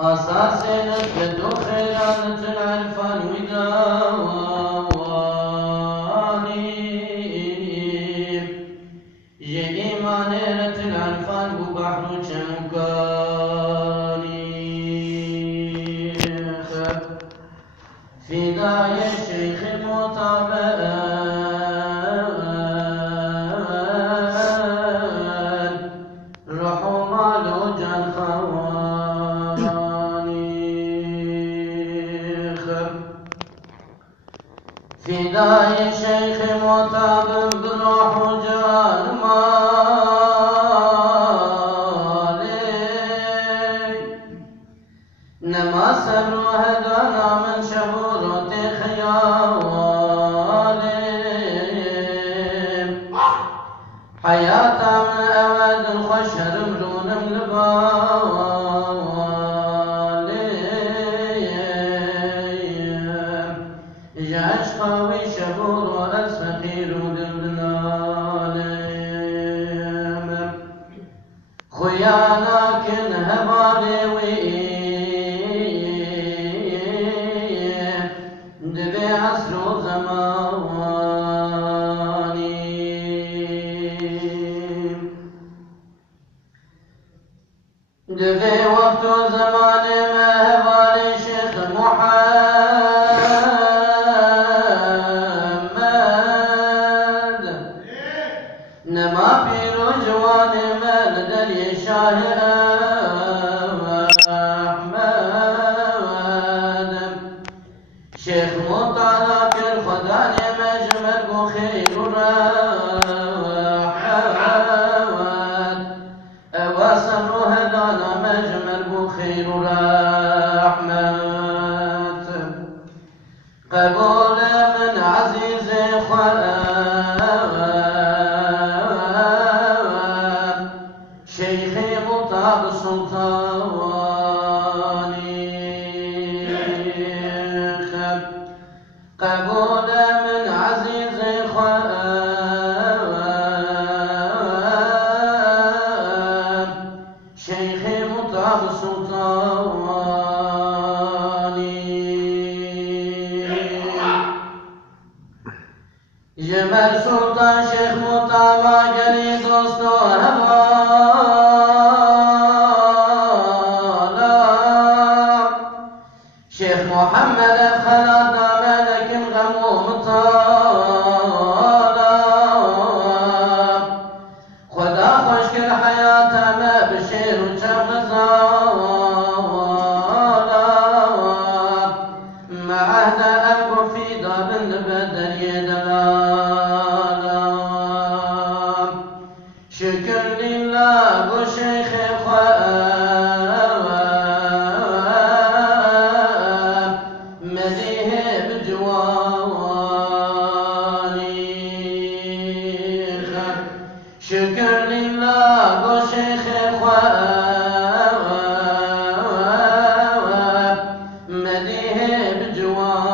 أساس نسبة خيانة العرفان ودواني جي إيمانيرة العرفان ببحر شمكاني فداي الشيخ المتابع فداي الشيخ معتاب بروح وجان مالك نما سر هدانا من شهورة خيالك حياة من أود الخشر مرون جاش قوي شبور وأسفقير دبنالم خيانا كن هبالي دبي عصر زماني دبي وقت زماني ما هبالي شيخ نما پیر و جوان من دلی شاه احمد شیخ مطالع کر خدا نے مجمل کو خیر و رحمت اواسن رو هدانا مجمل کو خیر و رحمت قبول من عزیز خواهد قبول من عزيز خواب شيخ مطاب سلطاني جمال سلطان شيخ مطاب جلي دوست شيخ محمد الخلاط ملك الغموم طالب خدا خشك الحياة ما بشير وشغزالب مع عهد أبو في دار البدر يدلالب شكر لله وشيخ شكر لله وشيخ خواب مديه بجوار